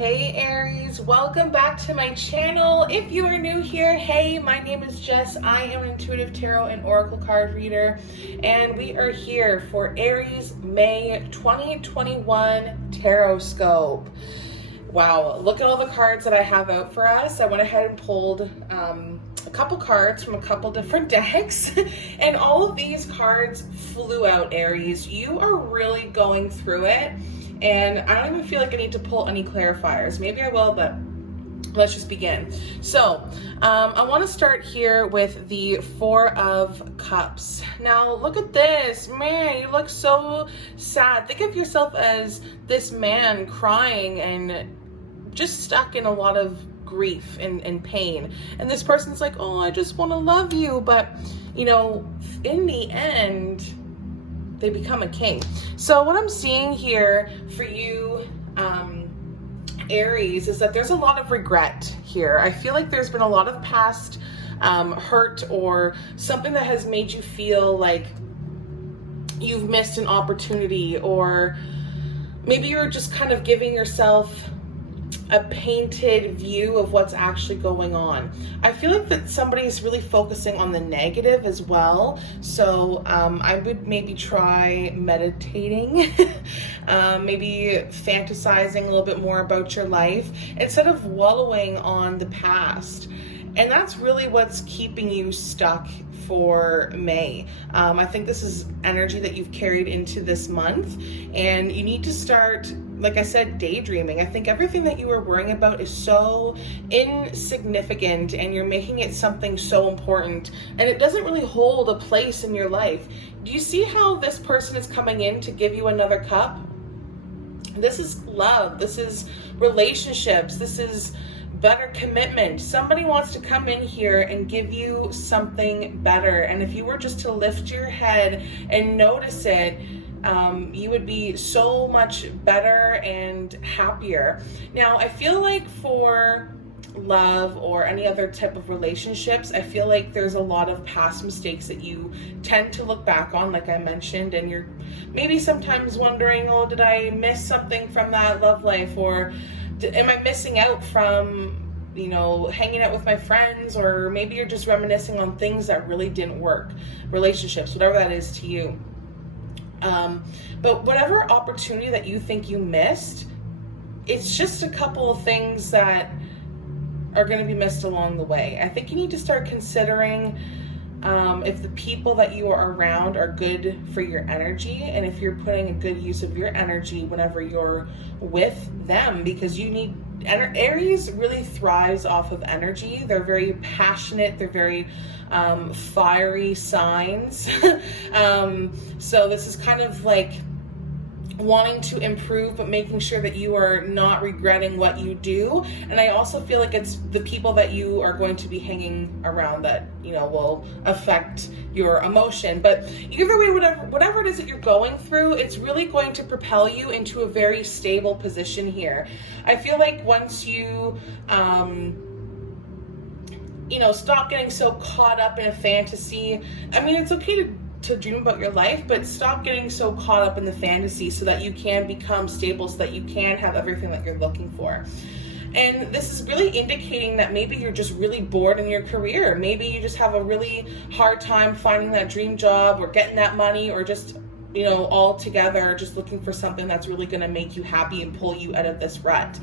Hey Aries, welcome back to my channel. If you are new here, hey, my name is Jess. I am an intuitive tarot and oracle card reader, and we are here for Aries May 2021 Tarotscope. Wow, look at all the cards that I have out for us. I went ahead and pulled a couple cards from a couple different decks, and all of these cards flew out, Aries. You are really going through it. And I don't even feel like I need to pull any clarifiers. Maybe I will, but let's just begin. So I want to start here with the Four of Cups. Now look at this. Man, you look so sad. Think of yourself as this man crying and just stuck in a lot of grief and pain. And this person's like, oh, I just want to love you. But, you know, in the end, they become a king. So what I'm seeing here for you, Aries, is that there's a lot of regret here. I feel like there's been a lot of past hurt or something that has made you feel like you've missed an opportunity, or maybe you're just kind of giving yourself a painted view of what's actually going on. I feel like that somebody's really focusing on the negative as well. So I would maybe try meditating, maybe fantasizing a little bit more about your life instead of wallowing on the past. And that's really what's keeping you stuck for May. I think this is energy that you've carried into this month, and you need to start, like I said, daydreaming. I think everything that you were worrying about is so insignificant, and you're making it something so important, and it doesn't really hold a place in your life. Do you see how this person is coming in to give you another cup? This is love. This is relationships. This is better commitment. Somebody wants to come in here and give you something better. And if you were just to lift your head and notice it, you would be so much better and happier. Now, I feel like for love or any other type of relationships, I feel like there's a lot of past mistakes that you tend to look back on, like I mentioned, and you're maybe sometimes wondering, oh, did I miss something from that love life, or am I missing out from, you know, hanging out with my friends? Or maybe you're just reminiscing on things that really didn't work, relationships, whatever that is to you. But whatever opportunity that you think you missed, it's just a couple of things that are going to be missed along the way. I think you need to start considering if the people that you are around are good for your energy, and if you're putting a good use of your energy whenever you're with them, because you need Aries really thrives off of energy. They're very passionate. They're very fiery signs. So this is kind of like wanting to improve, but making sure that you are not regretting what you do. And I also feel like it's the people that you are going to be hanging around that, you know, will affect your emotion. But either way, whatever it is that you're going through, it's really going to propel you into a very stable position here. I feel like once you stop getting so caught up in a fantasy. I mean, it's okay to dream about your life, but stop getting so caught up in the fantasy so that you can become stable, so that you can have everything that you're looking for. And this is really indicating that maybe you're just really bored in your career. Maybe you just have a really hard time finding that dream job or getting that money, or just, you know, all together just looking for something that's really going to make you happy and pull you out of this rut.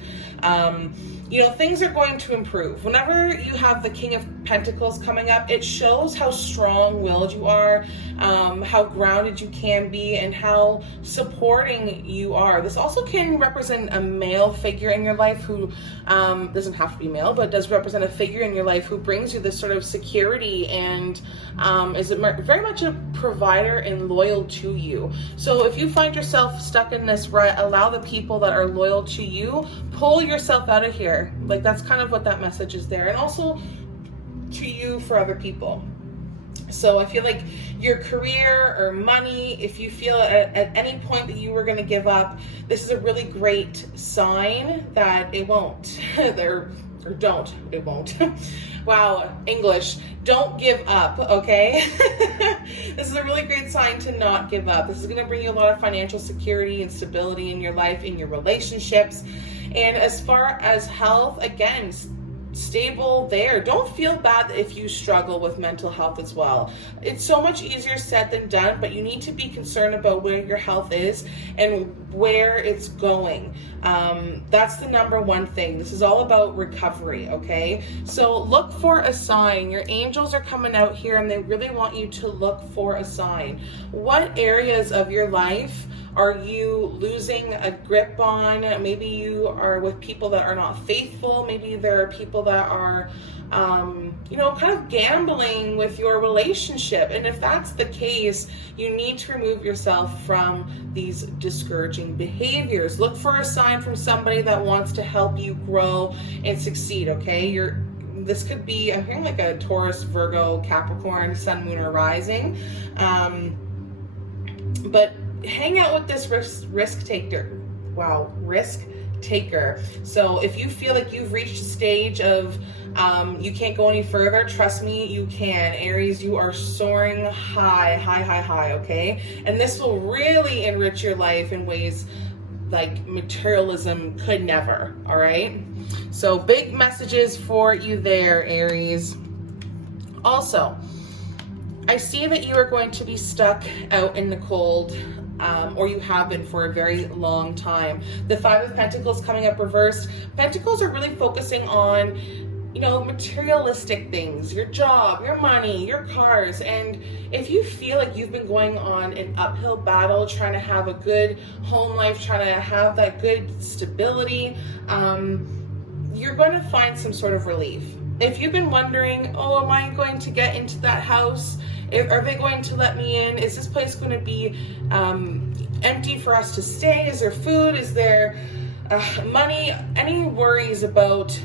Things are going to improve. Whenever you have the King of Pentacles coming up, it shows how strong-willed you are, how grounded you can be, and how supporting you are. This also can represent a male figure in your life who doesn't have to be male, but does represent a figure in your life who brings you this sort of security and is very much a provider and loyal to you. So if you find yourself stuck in this rut, allow the people that are loyal to you, pull yourself out of here. Like, that's kind of what that message is there. And also to you for other people. So I feel like your career or money, if you feel at any point that you were going to give up, this is a really great sign that it won't. It won't. Wow, English. Don't give up, okay? This is a really great sign to not give up. This is going to bring you a lot of financial security and stability in your life, in your relationships. And as far as health, again, stable there. Don't feel bad if you struggle with mental health as well. It's so much easier said than done, but you need to be concerned about where your health is and where it's going. That's the number one thing. This is all about recovery, okay? So look for a sign. Your angels are coming out here and they really want you to look for a sign. What areas of your life are you losing a grip on? Maybe you are with people that are not faithful. Maybe there are people that are, kind of gambling with your relationship. And if that's the case, you need to remove yourself from these discouraging behaviors. Look for a sign from somebody that wants to help you grow and succeed, okay? This could be, I'm hearing like a Taurus, Virgo, Capricorn, Sun, Moon, or Rising. But hang out with this risk taker. Wow, risk taker. So if you feel like you've reached a stage of you can't go any further, trust me, you can. Aries, you are soaring high, okay? And this will really enrich your life in ways like materialism could never, all right? So big messages for you there, Aries. Also, I see that you are going to be stuck out in the cold, or you have been for a very long time. The Five of Pentacles coming up reversed. Pentacles are really focusing on, materialistic things, your job, your money, your cars. And if you feel like you've been going on an uphill battle, trying to have a good home life, trying to have that good stability, you're going to find some sort of relief. If you've been wondering, oh, am I going to get into that house? Are they going to let me in? Is this place going to be empty for us to stay? Is there food? Is there money? Any worries about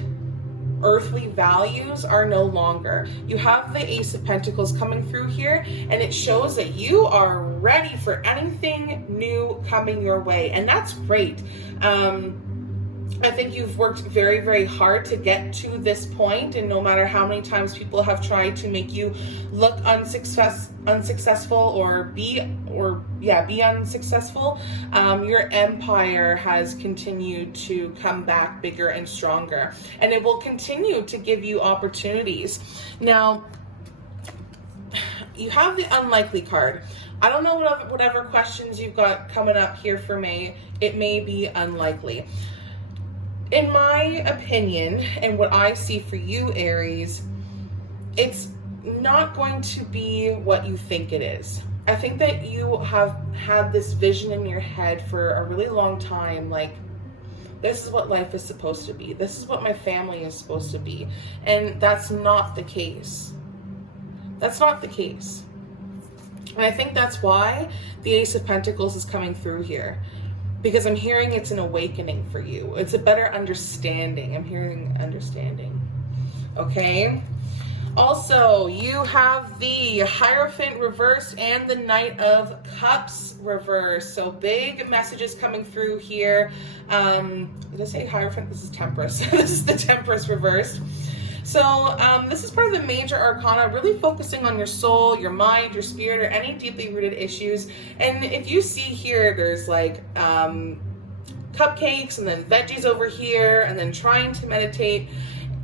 earthly values are no longer. You have the Ace of Pentacles coming through here, and it shows that you are ready for anything new coming your way, and that's great. I think you've worked very, very hard to get to this point, and no matter how many times people have tried to make you look unsuccessful or be unsuccessful, your empire has continued to come back bigger and stronger, and it will continue to give you opportunities. Now, you have the unlikely card. I don't know whatever questions you've got coming up here for me, it may be unlikely. In my opinion, and what I see for you, Aries, it's not going to be what you think it is. I think that you have had this vision in your head for a really long time, like, this is what life is supposed to be. This is what my family is supposed to be. And that's not the case. That's not the case. And I think that's why the Ace of Pentacles is coming through here. Because I'm hearing it's an awakening for you. It's a better understanding. I'm hearing understanding. Okay? Also, you have the Hierophant reversed and the Knight of Cups reversed. So big messages coming through here. Did I say Hierophant? This is Temperance. This is the Temperance reversed. So this is part of the major arcana, really focusing on your soul, your mind, your spirit, or any deeply rooted issues. And if you see here, there's like cupcakes and then veggies over here, and then trying to meditate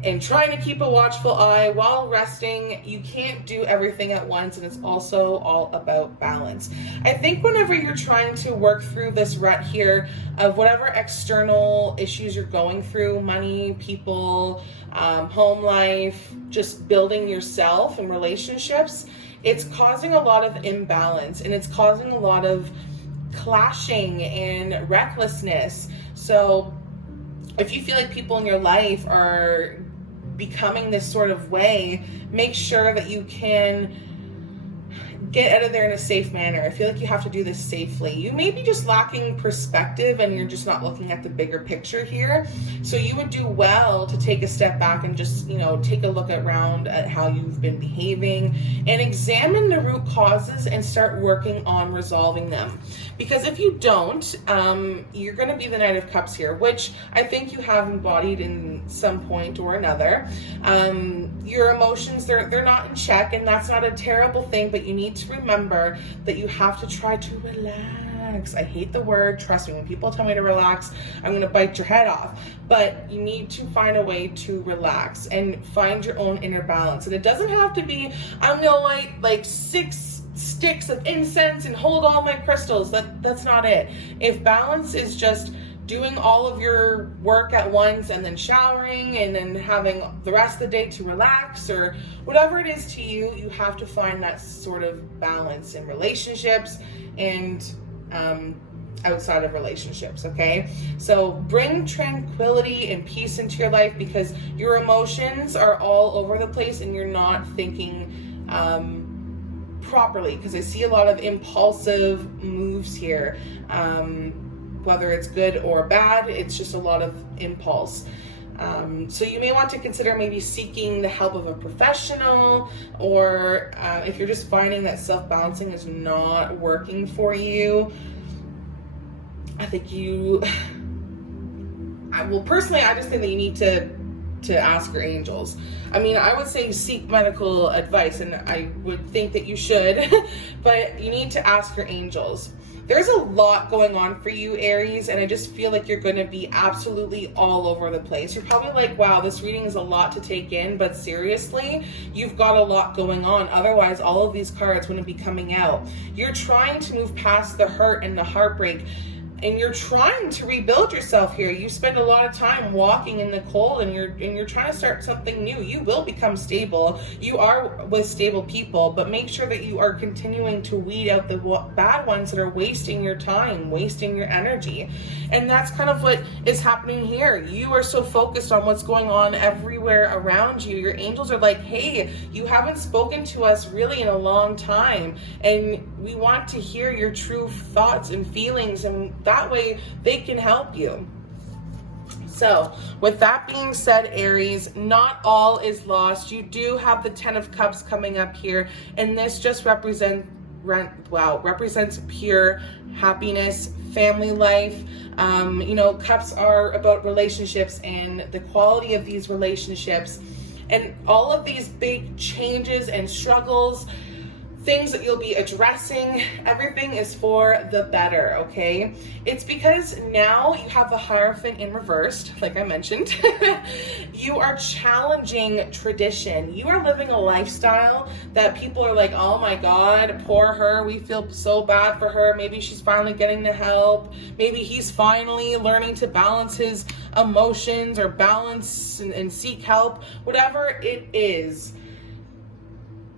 and trying to keep a watchful eye while resting. You can't do everything at once, and it's also all about balance. I think whenever you're trying to work through this rut here of whatever external issues you're going through, money, people, home life, just building yourself and relationships, it's causing a lot of imbalance, and it's causing a lot of clashing and recklessness. So if you feel like people in your life are becoming this sort of way, make sure that you can get out of there in a safe manner. I feel like you have to do this safely. You may be just lacking perspective and you're just not looking at the bigger picture here. So you would do well to take a step back and just, take a look around at how you've been behaving and examine the root causes and start working on resolving them. Because if you don't, you're going to be the Knight of Cups here, which I think you have embodied in some point or another. Your emotions, they're not in check, and that's not a terrible thing, but you need to remember that you have to try to relax. I hate the word, trust me, when people tell me to relax, I'm going to bite your head off. But you need to find a way to relax and find your own inner balance. And it doesn't have to be, I'm going to light like 6 sticks of incense and hold all my crystals. That's not it. If balance is just doing all of your work at once and then showering and then having the rest of the day to relax or whatever it is to you, you have to find that sort of balance in relationships and outside of relationships, okay? So bring tranquility and peace into your life, because your emotions are all over the place and you're not thinking properly, because I see a lot of impulsive moves here. Whether it's good or bad, it's just a lot of impulse. So you may want to consider maybe seeking the help of a professional, or if you're just finding that self-balancing is not working for you, I think personally, I just think that you need to ask your angels. I mean, I would say seek medical advice, and I would think that you should, but you need to ask your angels. There's a lot going on for you, Aries, and I just feel like you're going to be absolutely all over the place. You're probably like, wow, this reading is a lot to take in, but seriously, you've got a lot going on. Otherwise, all of these cards wouldn't be coming out. You're trying to move past the hurt and the heartbreak, and you're trying to rebuild yourself here. You spend a lot of time walking in the cold, and you're trying to start something new. You will become stable. You are with stable people, but make sure that you are continuing to weed out the bad ones that are wasting your time, wasting your energy. And that's kind of what is happening here. You are so focused on what's going on everywhere around you. Your angels are like, hey, you haven't spoken to us really in a long time, and we want to hear your true thoughts and feelings, and that way they can help you. So with that being said, Aries, not all is lost. You do have the 10 of Cups coming up here, and this just represents pure happiness, family life. Cups are about relationships and the quality of these relationships, and all of these big changes and struggles, things that you'll be addressing, everything is for the better, okay? It's because now you have the Hierophant in reversed, like I mentioned. You are challenging tradition. You are living a lifestyle that people are like, oh my God, poor her. We feel so bad for her. Maybe she's finally getting the help. Maybe he's finally learning to balance his emotions or balance and seek help. Whatever it is,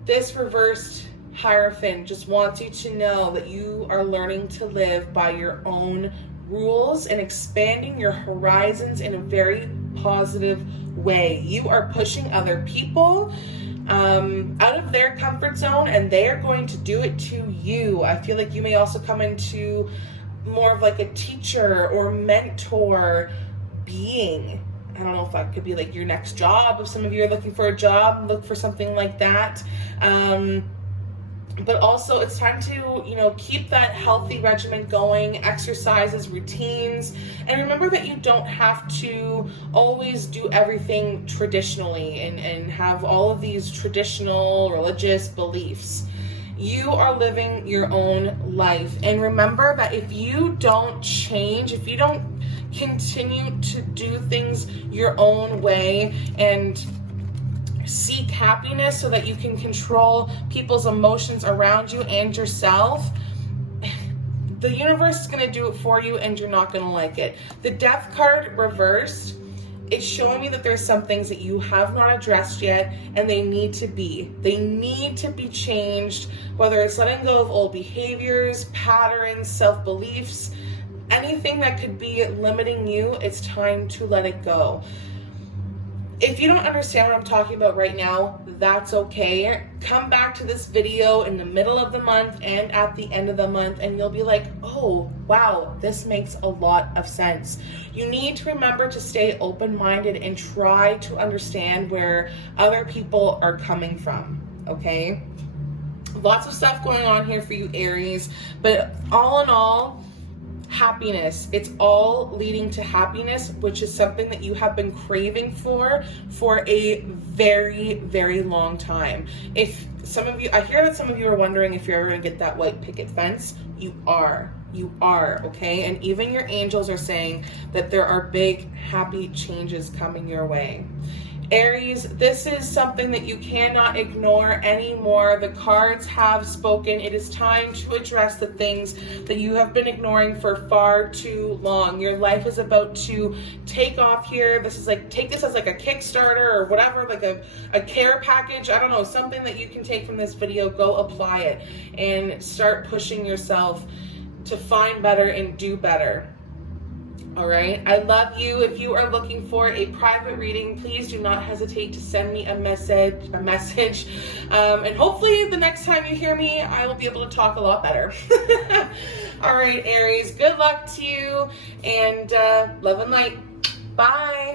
this reversed Hierophant just wants you to know that you are learning to live by your own rules and expanding your horizons in a very positive way. You are pushing other people out of their comfort zone, and they are going to do it to you. I feel like you may also come into more of like a teacher or mentor being. I don't know if that could be like your next job. If some of you are looking for a job, look for something like that. But also it's time to, keep that healthy regimen going, exercises, routines, and remember that you don't have to always do everything traditionally and have all of these traditional religious beliefs. You are living your own life. And remember that if you don't change, if you don't continue to do things your own way and seek happiness so that you can control people's emotions around you and yourself, the universe is going to do it for you, and you're not going to like it. The Death card reversed, it's showing me that there's some things that you have not addressed yet, and they need to be changed, whether it's letting go of old behaviors, patterns, self-beliefs, anything that could be limiting you. It's time to let it go. If you don't understand what I'm talking about right now, that's okay. Come back to this video in the middle of the month and at the end of the month, and you'll be like, oh, wow, this makes a lot of sense. You need to remember to stay open-minded and try to understand where other people are coming from, okay? Lots of stuff going on here for you, Aries, but all in all, happiness. It's all leading to happiness, which is something that you have been craving for a very, very long time. If some of you, I hear that some of you are wondering if you're ever going to get that white picket fence. You are, okay? And even your angels are saying that there are big, happy changes coming your way. Aries, this is something that you cannot ignore anymore. The cards have spoken. It is time to address the things that you have been ignoring for far too long. Your life is about to take off here. This is like, take this as like a Kickstarter or whatever, like a care package. I don't know, something that you can take from this video. Go apply it and start pushing yourself to find better and do better. All right, I love you. If you are looking for a private reading, please do not hesitate to send me a message, and hopefully the next time you hear me, I will be able to talk a lot better. All right, Aries, good luck to you, and love and light. Bye.